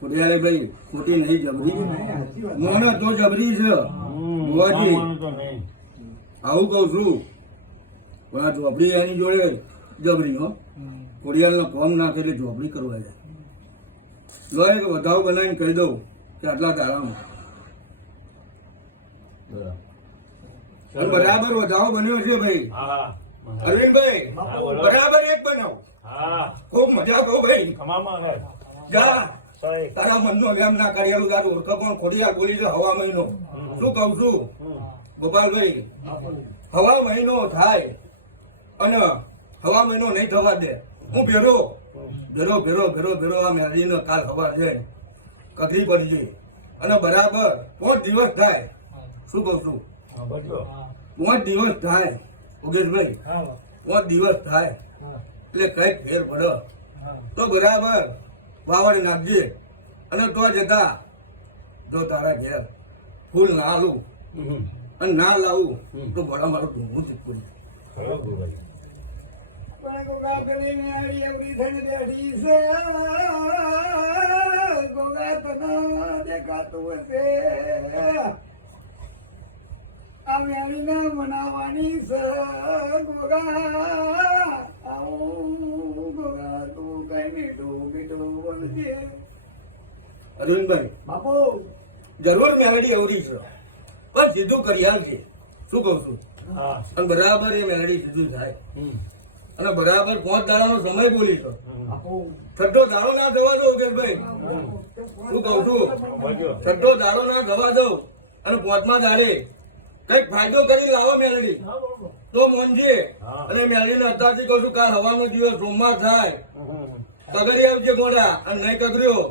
ખોડિયાલે ભાઈ ખોટી નહીં જબરી મોનો તો જબરી છે બુવાજી આવું કઉ છું પણ આ ઝોપડી એની જોડે જબરી હો ખોડિયાલ નો કોમ નાખે એટલે ઝોપડી કરવા જાય લોય કે વધાવ બનાવીને કહી દઉં કે આટલા તારામાં બરાબર વધાવો બન્યો છે ભાઈ અરવિંદભાઈ બરાબર એક બનાવો ખૂબ મજા કહું ભાઈ જા તારા મનનો વ્યામ ના કરેલું તારું ઓળખ પણ ખોડિયાર બોલી છે હવા મહિનો શું કઉ છું ગોપાલભાઈ હવા મહિનો થાય અને હવા મહિનો નહીં થવા દે હું ભેરો આ મેળવીને કાલ ખબર છે કથરી પડી છે અને બરાબર 5 દિવસ થાય શું કઉ છું 5 દિવસ થાય યોગેશભાઈ 5 દિવસ થાય એટલે કઈક ફેર પડે તો બરાબર વાવડી નાખજે અને તો જતા જો તારા ઘેર ફૂલ ના આલું અને ના લાવું તો બડા મારું ઢૂંઢું ચૂકવું મનાવાની છે ગોગા ગોગા તું કઈ મીઠું બોલજે અરવિંદભાઈ બાપુ જરૂર મેલડી અવરી છે પણ સીધું કરી છે શું કઉ છું અને બરાબર એ મેલડી સીધું થાય અને બરાબર 5 દાડાનો સમય બોલી છો છઠ્ઠો દાડો ના જવા દો યોગેશભાઈ શું કઉ છું છઠ્ઠો દાડો ના જવા દો અને 5મા દાડે કઈક ફાયદો કરી લાવો મેલડી તો મોનજી અને મેલડીને અત્યારથી કહું છું કાલ હવાનો દિવસ સોમવાર થાય કગરી આવજે ગોળા અને નહીં કગર્યો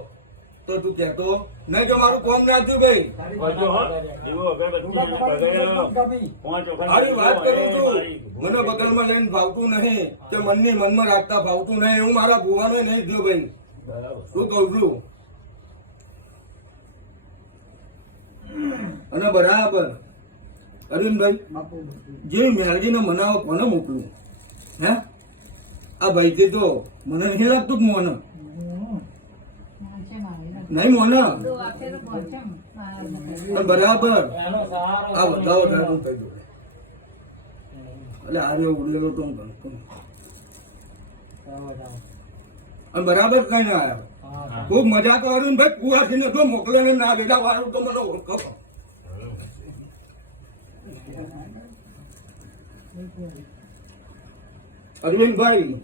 તો તું કહેતો નહીં કે મારું કોમ ના થયું ભાઈ મારી વાત કરું છું મને બગલમાં લઈને ભાવતું નહીં કે મનની મનમાં રાખતા ભાવતું નહીં એવું મારા ભુવાનો નહીં થયું ભાઈ શું કઉ છું અને બરાબર અરવિંદભાઈ જે મેલજીને મનાવો કોને મોકલું હે આ ભાઈ કે તો મને નહીં લાગતું કે મોને નહીં મોને બરાબર આ વધાવો થાય કહી દઉં એટલે આરે ઉડેલો તો હું ગણતો અને બરાબર કઈ ના આવ્યા ખૂબ મજા તો અરવિંદભાઈ કુવાસીને જો મોકલે ને ના બેટા વાળું તો મને ઓળખો અરવિંદભાઈ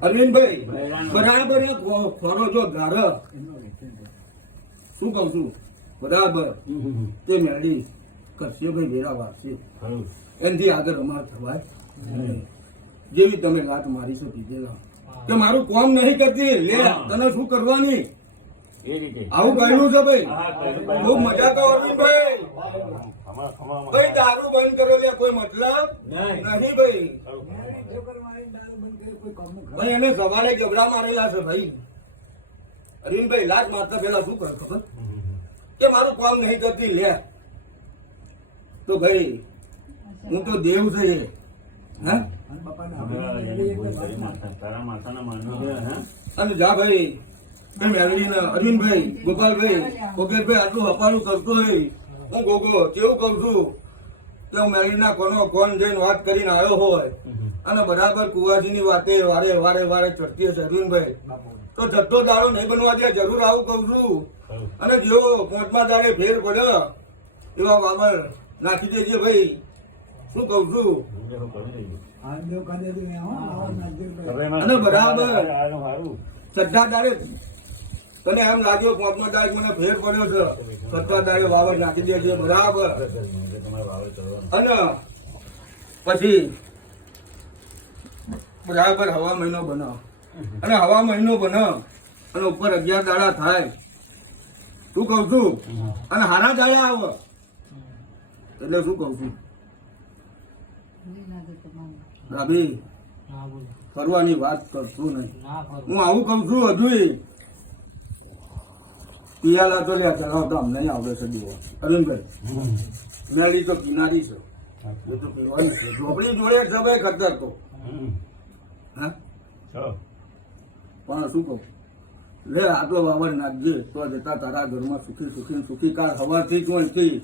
અરવિંદભાઈ બરાબર ખોરો જો ગાર શું કઉ છું બરાબર તે મેળી કરશે ભાઈ વેરા વાગશે એનાથી આગળ અમાર થવાય જેવી તમે વાત મારી છો કીધેલા કે મારું કોમ નહીં કરતી લે તને શું કરવાની આવું કહ્યું છે ભાઈ ખૂબ મજા કરો અરવિંદભાઈ કઈ દારૂ બંધ કરો લે કોઈ મતલબ નહીં ભાઈ ભાઈ એને સવારે જબડા મારેલા છે ભાઈ અરવિંદભાઈ લાત મારતા પેલા શું કરે ખબર કે મારું કામ નહીં કરતી લે તો ભાઈ હું તો દેવ છે અને જા ભાઈ અરવિંદભાઈ ગોપાલભાઈ યોગેશભાઈ આટલું અપારું કરતો હોય હું ગોગો કેવું કઉ છું કે હું મેળવીના કોણ જઈને વાત કરીને આવ્યો હોય અને બરાબર કુવાજીની વાતે વારે ચડતી હશે અરવિંદભાઈ તો જથ્થો દારૂ નહીં બનવા દે જરૂર આવું કઉ છું અને જેવો 5મા દાડે ફેર પડ્યો એવા બાબર નાખી દેજે ભાઈ શું કઉ છું અને બરાબર છઠ્ઠા દાડે તને એમ લાગ્યો 5મા દાડે મને ફેર પડ્યો છે છઠ્ઠા દાડે વાવર નાખી દે છે બરાબર અને પછી બરાબર હવા મહિનો બનાવ અને હવા મહિનો બનાવ અને ઉપર 11 દાડા થાય શું કઉ છું અને હારા દાડા આવે એટલે શું કઉ છું ભાભી ફરવાની વાત કરશું નહીં હું આવું કઉ છું હજુ પિયાલા તો લ્યા ચલાવતા અમને નહીં આવડે છે દીવો અરવિંદભાઈ મેળી તો કિનારી છે એ તો પીવાની છે ઝોપડી જોડે સભાઈ કરતા તો હા પણ શું કહું લે આટલો વાવડ નાખજે તો જતા તારા ઘરમાં સુખી સુખી સુખી કાર હવારથી જ વળતી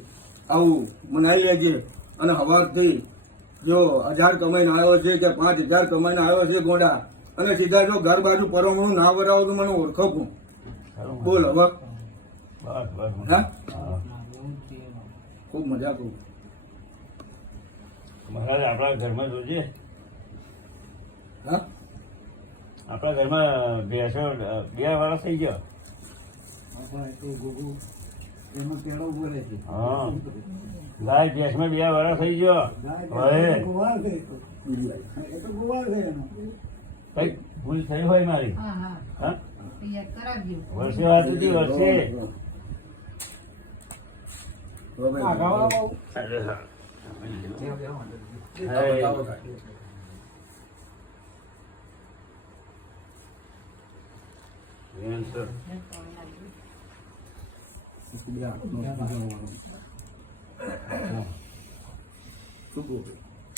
આવું મનાઈ લેજે અને હવારથી જો 1000 કમાઈને આવ્યો છે કે 5000 કમાઈને આવ્યો છે ગોડા અને સીધા જો ઘર બાજુ પરમણું ના વરાવું તો મને ઓળખવું બોલ હવે હા ખૂબ મજા કરું મહારાજ આપણા ઘરમાં જોજે હા આપણા ઘરમાં ભેંસો 2 વર્ષ થઈ ગયો એમાં કેળો બોલે છે હા ગાય ભેંસમાં 2 વર્ષ થઈ ગયો હવે ગુવાર છે એ તો. એ તો ગુવાર છે એનો કઈ ભૂલ થઈ હોય મારી હા હા હા તૈયાર કરાવજો વર્ષે વાત હતી વર્ષે અરે હા. બેન સર.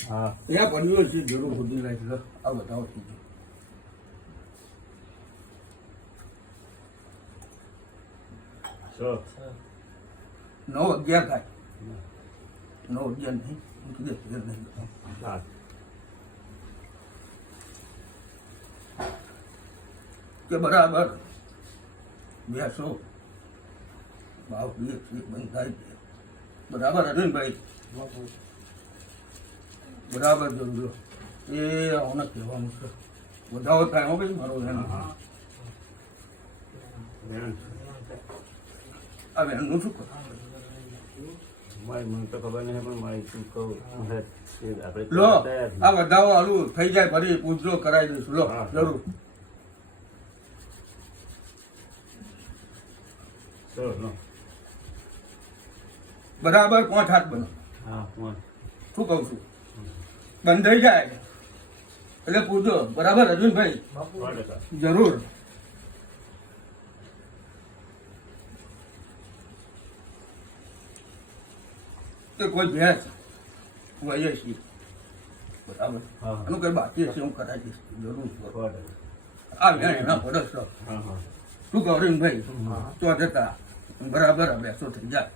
હા ત્યાં પડ્યું છે જરૂર ખોટી લાગી છે આ બતાવો સો 9-11 થાય 9-11 નહીં નહીં હા કે બરાબર 200 ભાવ પીએ છીએ બંધ થાય છે બરાબર અરવિંદભાઈ બરાબર જરૂર એ આને કહેવાનું છે વધારો થાય હો ભાઈ મારો એનો બેન આ બેનનું શું કરું મારી મને તો ખબર નહીં પણ મારી શું કહું આપણે લો આ વધારો હાલું થઈ જાય ફરી પૂછજો કરાવી દઈશું લો હા. જરૂર સો નો બરાબર 5 હાથ બનો હા કોણ શું કહું છું બંધ થઈ જાય એટલે પૂછજો બરાબર અર્જુનભાઈ 100%. જરૂર કે કોઈ ભેંસ વહીએ છીએ બરાબર હા. એનું કઈ બાકી હશે હું કરાવી દઈશ જરૂર 100%. આ ભેણ એના પડે છે હા હા શું કહું અરવિંદભાઈ તો જતા બરાબર આ બેસો થઈ જાય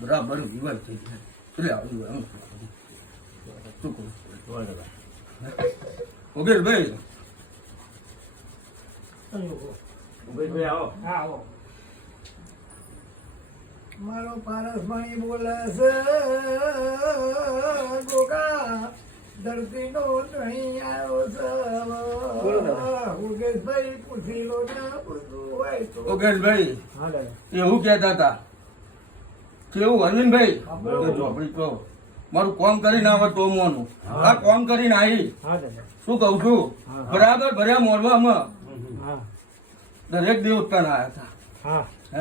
બરાબર વિવાહ થઈ જાય એટલે આવ્યું એમ શું કહું 100%. ઓકે ભાઈ ઉમેશભાઈ આવો મારો પારસમણી બોલે છે ગોગા ધરતીનો નહીં આવ્યો છે ઉગેશભાઈ પૂછી લો ના પૂછવું હોય તો ઓકેશભાઈ એવું કહેતા હતા કેવું અરવિંદભાઈ બરોબર. કે ચોપડી તો મારું કોમ કરીને આવે તો મોનું આ કોમ કરીને આવી શું કહું છું બરાબર ભર્યા મોરવામાં દરેક દેવતાના આવ્યા હતા હે?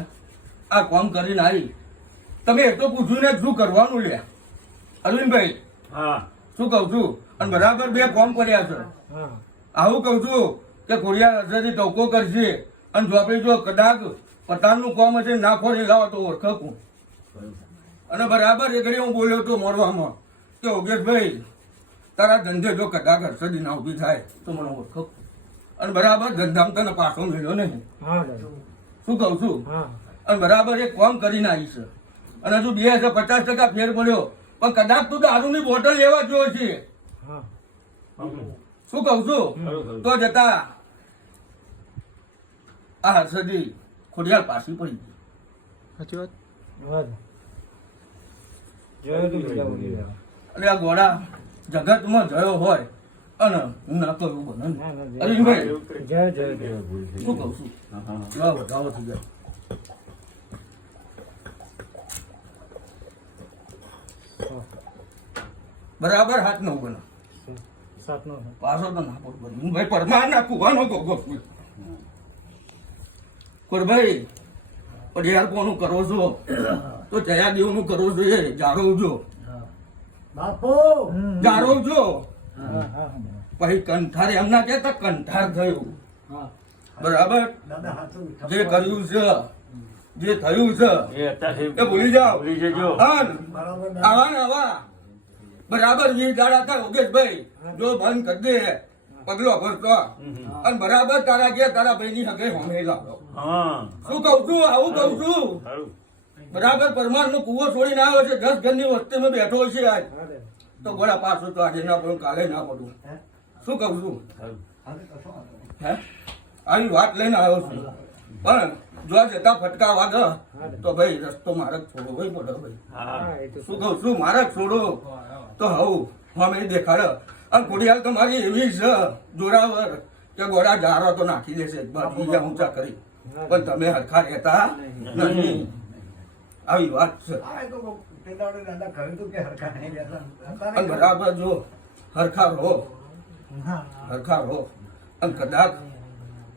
આ કોમ કરીને આવી તમે એટલું પૂછ્યું ને શું કરવાનું લે અરવિંદભાઈ હા શું કહું છું અને બરાબર 2 કોમ કર્યા છે આવું કહું છું કે ખોડિયાર અસરથી ટોકો કરશે અને જો આપણે જો કદાચ પતાલનું કોમ હશે નાખો ને લાવો તો ઓળખકું અને બરાબર એ ઘડી હું બોલ્યો તો મોરવામાં કે યોગેશભાઈ તારા ધંધે જો કદાચ હર્ષદી ના ઊભી થાય તો મને ઓળખો અને બરાબર ધંધામાં તને પાછો મળ્યો નહીં શું કહું છું અને બરાબર એક કોમ કરીને આવી છે અને હજુ 250% ફેર પડ્યો પણ કદાચ તું દારૂની બોટલ લેવા જોયો છે શું કહું છું તો જતા આ હર્ષદી ખોડિયાર પાછી પડી ગઈ એટલે આ ઘોડા જગતમાં જયો હોય અને હું ના કરું બને ને. અરવિંદભાઈ શું કહું છું કેવા વધારો થઈ જાય બરાબર 7-9 બને પાછો તો નાખો બને હું ભાઈ પરમાર નાખું વાનો ગોગો પર ભાઈ પડિયાર કોનું કરો છો તો જયા દેવનું કરો છો એ જાળવજો બાપુ જાળવજો પછી કંઠાર એમ ના કહેતા કંઠાર થયું બરાબર દાદા હાથો જે કર્યું છે જે થયું છે એ અત્યારથી એ ભૂલી જાઓ. ભૂલી જજો. હા, બરાબર ને? આવા ને આવા બરાબર 20 દાડા થાય યોગેશભાઈ, જો બંધ કરી દે પગલો ભરતો અને બરાબર તારા કે તારા ભાઈની હગે હોમે લાવો. હા શું કહું છું, આવું કહું છું. સારું. બરાબર પરમારનો કૂવો છોડીને આવ્યો છે, 10 ઘરની વસ્તીમાં બેઠો છે આજ, તો ગોળા પાછું તો આજે ના પડું, કાલે ના પડું. શું કહું છું, સારું. હે આવી વાત લઈને આવ્યો છું. પણ જો જતા ફટકા વાગે તો ભાઈ રસ્તો મારે જ છોડો ભાઈ પડે ભાઈ. હા શું કહું છું, મારે જ છોડો તો હવું અમે દેખાડે. અને ખોડિયાલ તમારી એવી છે જોરાવર કે ગોળા જારો તો નાખી દેશે એક બાજુ બીજા ઊંચા કરી, પણ તમે હરખા રહેતા નહીં. આવી વાત છે. આ તો પેલા વડે દાદા કહ્યું હતું કે હરખા નહીં રહેતા. અને બરાબર જો હરખા રહો, હા. હરખા રહો. અને કદાચ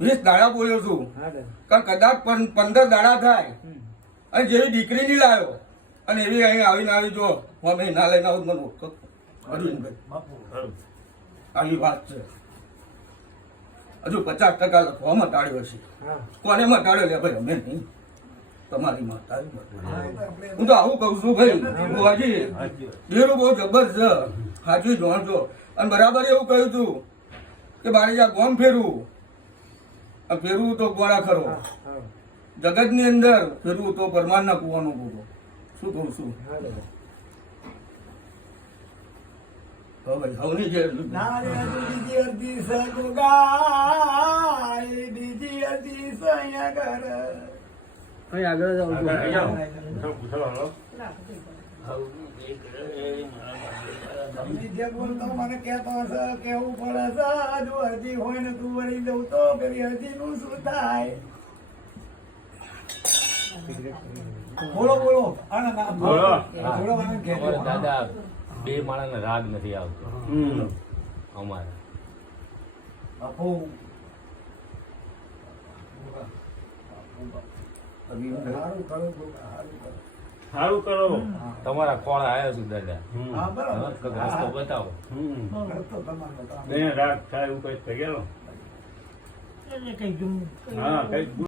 20 દાડા બોલ્યો છું, કારણ કદાચ 15 દાડા થાય અને જેવી દીકરી ની લાવ્યો અને એવી અહીં આવીને આવી જો અમે ના લઈને આવું મને ઓળખો અરવિંદભાઈ. સારું. આવી આવી વાત છે. હજુ 50% લખવા મટાડ્યો છે. કોને મટાડ્યો લે ભાઈ, અમે નહીં, તમારી મટાડી. હા, એ તો આપણે હું તો આવું કઉ છું ભાઈ, બુવાજી ડેરું બહુ જબર છે, હાજી જોણજો. અને બરાબર એવું કહ્યું તું કે બારે જા ગોમ ફેરવું, આ ફેરવું તો ગોળા ખરો, જગતની અંદર ફેરવું તો પરમારના કુવાનો કૂવો. શું કહું છું, હવે ભાઈ હવની છે નારે બીજી અડધી સગો ગાય, બીજી અડધી સૈયા ઘર. આગળ આવી જાઓ. પૂછો હાલો. તમે જે બોલતો મને કહેતો હશે, કેવું પડે છે. હજુ અડધી હોય ને તું વળી દઉં તો પેલી અડધી નું શું થાય? બોલો બોલો. આને ના બોલો. બોલો, આને કહેજો. અમારે દાદા બે માણસને રાગ નથી આવતો હમ. અમારે. બાપુ. સારું કરો, સારું કરો. સારું કરો. તમારા ખોળ આવ્યો છું દાદા. હા, બરાબર. હા, તો રસ્તો બતાવો. હમ. રસ્તો તમારો બતાવો. એને રાગ થાય એવું કઈ થઈ ગયેલો. હા કઈ